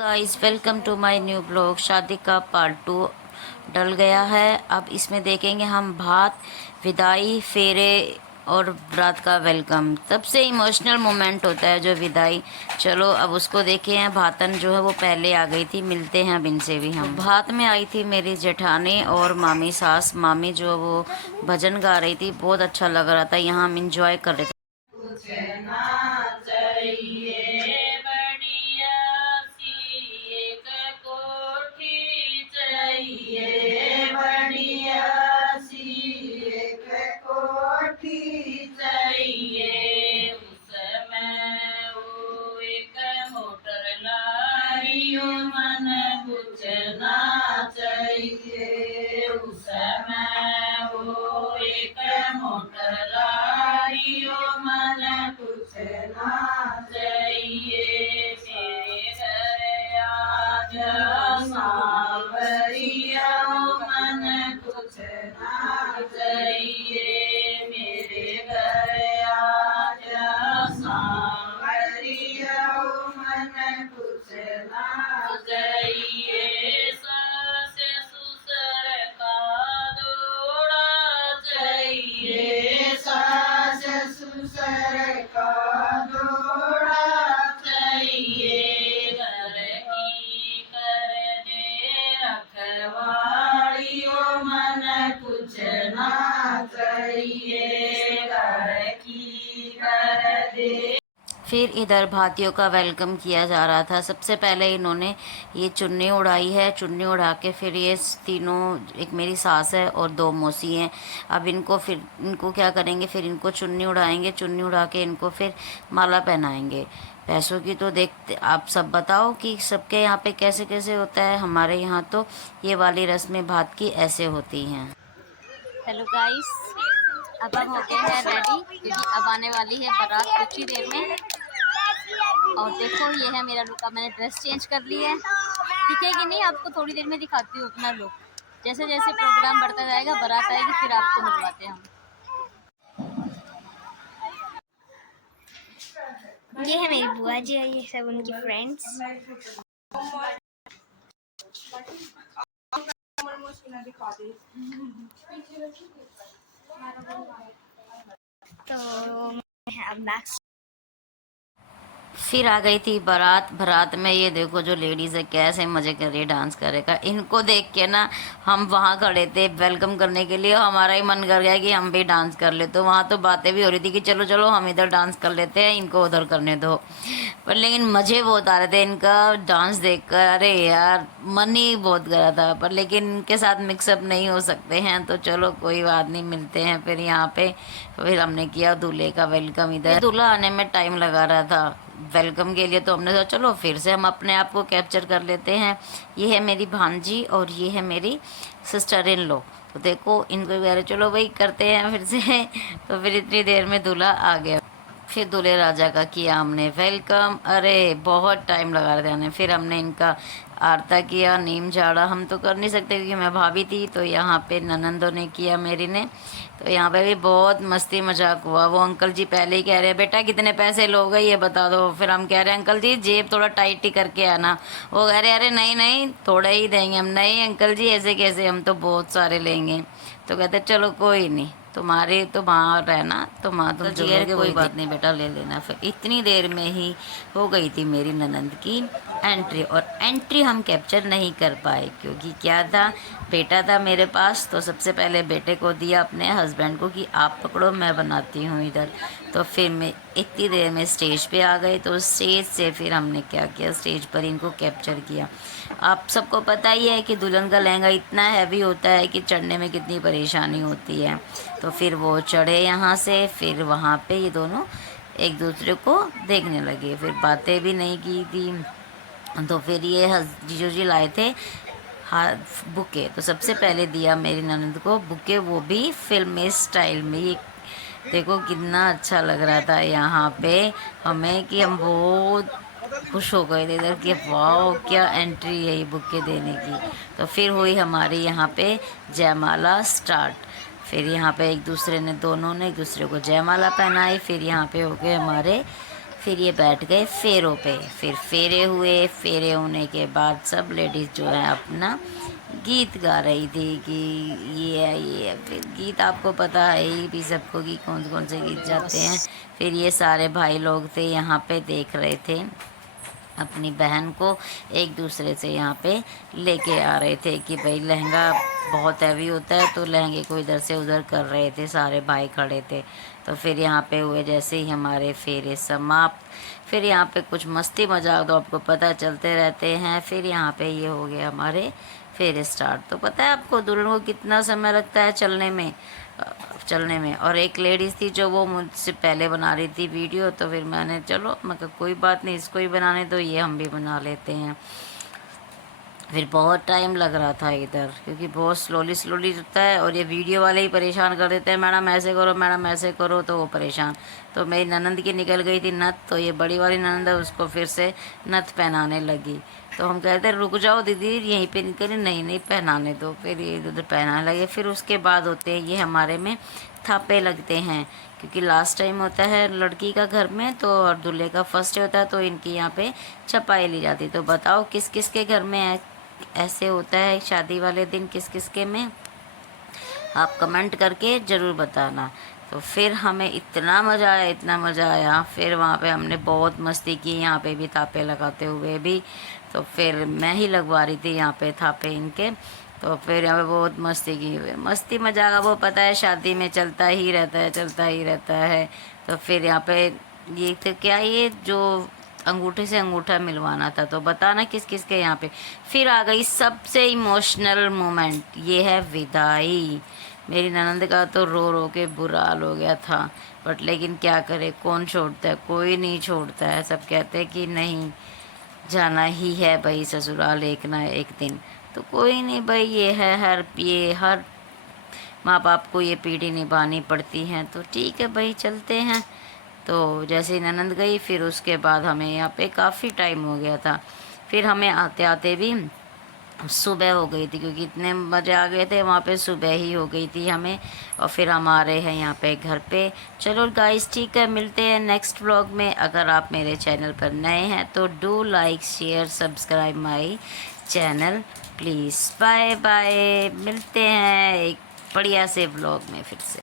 Guys welcome to my new blog. शादी का part 2 डल गया है। अब इसमें देखेंगे हम भात, विदाई, फेरे और रात का वेलकम। सबसे इमोशनल मोमेंट होता है जो विदाई। चलो अब उसको देखे हैं। भातन जो है वो पहले आ गई थी, मिलते हैं अब इनसे भी हम। तो भात में आई थी मेरी जेठानी और मामी सास। मामी जो वो भजन गा रही थी, बहुत अच्छा लग रहा था। यहाँ हम इंजॉय कर रहे थे। फिर इधर भातियों का वेलकम किया जा रहा था। सबसे पहले इन्होंने ये चुन्नी उड़ाई है। चुन्नी उड़ा के फिर ये तीनों, एक मेरी सास है और दो मौसी हैं। अब इनको क्या करेंगे, फिर इनको चुन्नी उड़ाएंगे। चुन्नी उड़ा के इनको फिर माला पहनाएंगे। पैसों की तो देखते, आप सब बताओ कि सबके यहाँ पे कैसे कैसे होता है। हमारे यहाँ तो ये वाली रस्में भात की ऐसे होती हैं। हेलो गाइस, अब हम हो गए हैं रेडी क्योंकि अब आने वाली है बारात कुछ ही देर में। और देखो ये है मेरा लुक। अब मैंने ड्रेस चेंज कर ली है। दिखेगी नहीं, आपको थोड़ी देर में दिखाती हूँ अपना लुक। जैसे जैसे प्रोग्राम बढ़ता जाएगा, बारात आएगी, फिर आपको मिलवाते हैं हम। ये है मेरी बुआ जी और ये सब उनकी फ्रेंड्स। तो अब नेक्स्ट फिर आ गई थी बारात। बारात में ये देखो जो लेडीज़ है कैसे मज़े कर रही है, डांस करेगा। इनको देख के ना हम वहाँ खड़े थे वेलकम करने के लिए, हमारा ही मन कर गया कि हम भी डांस कर ले। तो वहाँ तो बातें भी हो रही थी कि चलो चलो हम इधर डांस कर लेते हैं, इनको उधर करने दो। पर लेकिन मज़े बहुत आ रहे थे इनका डांस देख कर। अरे यार मन ही बहुत कर रहा था, पर लेकिन इनके साथ मिक्सअप नहीं हो सकते हैं तो चलो कोई बात नहीं, मिलते हैं फिर यहाँ पे। फिर हमने किया दूल्हे का वेलकम। इधर दूल्हा आने में टाइम लगा रहा था वेलकम के लिए, तो हमने सोचा चलो फिर से हम अपने आप को कैप्चर कर लेते हैं। ये है मेरी भांजी और ये है मेरी सिस्टर इन लो। तो देखो इनको कह रहे चलो भाई करते हैं फिर से। तो फिर इतनी देर में दूल्हा आ गया। फिर दूल्हे राजा का किया हमने वेलकम। अरे बहुत टाइम लगा रहे थे हमने। फिर हमने इनका आरता किया, नीम झाड़ा। हम तो कर नहीं सकते क्योंकि मैं भाभी थी, तो यहाँ पे ननंदों ने किया मेरी ने। तो यहाँ पे भी बहुत मस्ती मजाक हुआ। वो अंकल जी पहले ही कह रहे हैं बेटा कितने पैसे लोगे ये बता दो। फिर हम कह रहे हैं अंकल जी जेब थोड़ा टाइट ही करके आना। वो कह रहे अरे नहीं नहीं थोड़े ही देंगे हम। नहीं अंकल जी ऐसे कैसे, हम तो बहुत सारे लेंगे। तो कहते चलो कोई नहीं, तुम्हारे तो वहाँ रहना, तो वहाँ तुम जो लोगे कोई बात नहीं बेटा ले लेना। फिर इतनी देर में ही हो गई थी मेरी ननंद की एंट्री। और एंट्री हम कैप्चर नहीं कर पाए क्योंकि क्या था, बेटा था मेरे पास। तो सबसे पहले बेटे को दिया अपने हस्बैंड को कि आप पकड़ो मैं बनाती हूँ इधर। तो फिर मैं इतनी देर में स्टेज पे आ गए। तो स्टेज से फिर हमने क्या किया, स्टेज पर इनको कैप्चर किया। आप सबको पता ही है कि दुल्हन का लहंगा इतना हैवी होता है कि चढ़ने में कितनी परेशानी होती है। तो फिर वो चढ़े यहाँ से। फिर वहाँ पे ये दोनों एक दूसरे को देखने लगे। फिर बातें भी नहीं की थी। तो फिर ये जीजू जी लाए थे हाँ बुके। तो सबसे पहले दिया मेरी ननद को बुके, वो भी फिल्मी स्टाइल में। ये देखो कितना अच्छा लग रहा था यहाँ पे हमें कि हम बहुत खुश हो गए थे इधर कि वाह क्या एंट्री है ये बुके देने की। तो फिर हुई हमारी यहाँ पे जयमाला स्टार्ट। फिर यहाँ पे एक दूसरे ने, दोनों ने एक दूसरे को जयमाला पहनाई। फिर यहाँ पे हो गए हमारे फिर ये बैठ गए फेरों पे, फिर फेरे हुए। फेरे होने के बाद सब लेडीज़ जो है अपना गीत गा रही थी कि ये है। फिर गीत आपको पता है ही भी सबको कि कौन कौन से गीत जाते हैं। फिर ये सारे भाई लोग थे यहाँ पे देख रहे थे अपनी बहन को, एक दूसरे से यहाँ पे लेके आ रहे थे कि भाई लहंगा बहुत हैवी होता है, तो लहंगे को इधर से उधर कर रहे थे, सारे भाई खड़े थे। तो फिर यहाँ पे हुए जैसे ही हमारे फेरे समाप्त, फिर यहाँ पे कुछ मस्ती मजाक तो आपको पता चलते रहते हैं। फिर यहाँ पे ये हो गया हमारे फेरे स्टार्ट। तो पता है आपको दुल्हन को कितना समय लगता है चलने में। और एक लेडीज़ थी जो वो मुझसे पहले बना रही थी वीडियो, तो फिर मैंने चलो मैं कहा कोई बात नहीं, इसको ही बनाने दो, ये हम भी बना लेते हैं। फिर बहुत टाइम लग रहा था इधर, क्योंकि बहुत स्लोली होता है और ये वीडियो वाले ही परेशान कर देते हैं, मैडम ऐसे करो, मैडम ऐसे करो, तो वो परेशान। तो मेरी ननंद की निकल गई थी नथ, तो ये बड़ी वाली ननंद है, उसको फिर से नथ पहनाने लगी। तो हम कहते रुक जाओ दीदी यहीं पे निकली, नहीं पहनाने दो। फिर ये उधर पहनाने लगे। फिर उसके बाद होते हैं ये हमारे में थापे लगते हैं, क्योंकि लास्ट टाइम होता है लड़की का घर में, तो और दूल्हे का फर्स्ट होता है, तो इनकी यहाँ पे छपाई ली जाती। तो बताओ किस किस के घर में ऐसे होता है शादी वाले दिन, किस किस के में, आप कमेंट करके ज़रूर बताना। तो फिर हमें इतना मज़ा आया। फिर वहाँ पे हमने बहुत मस्ती की, यहाँ पे भी थापे लगाते हुए भी। तो फिर मैं ही लगवा रही थी यहाँ पे थापे इनके। तो फिर यहाँ पे बहुत मस्ती की। मस्ती मजाक वो पता है शादी में चलता ही रहता है। तो फिर यहाँ पे ये तो क्या, ये जो अंगूठे से अंगूठा मिलवाना था, तो बताना किस किस के यहाँ पे। फिर आ गई सबसे इमोशनल मोमेंट, ये है विदाई। मेरी ननंद का तो रो के बुरा हाल हो गया था, बट लेकिन क्या करे, कौन छोड़ता है, कोई नहीं छोड़ता है। सब कहते हैं कि नहीं जाना ही है भाई ससुराल एक ना एक दिन। तो कोई नहीं भाई, ये है हर माँ बाप को ये पीढ़ी निभानी पड़ती है। तो ठीक है भाई, चलते हैं। तो जैसे ही ननंद गई, फिर उसके बाद हमें यहाँ पे काफ़ी टाइम हो गया था। फिर हमें आते आते भी सुबह हो गई थी, क्योंकि इतने मज़े आ गए थे वहाँ पे, सुबह ही हो गई थी हमें। और फिर हम आ रहे हैं यहाँ पे घर पे। चलो गाइस ठीक है, मिलते हैं नेक्स्ट व्लॉग में। अगर आप मेरे चैनल पर नए हैं तो do like share subscribe my channel please. Bye bye, मिलते हैं एक बढ़िया से व्लॉग में फिर से।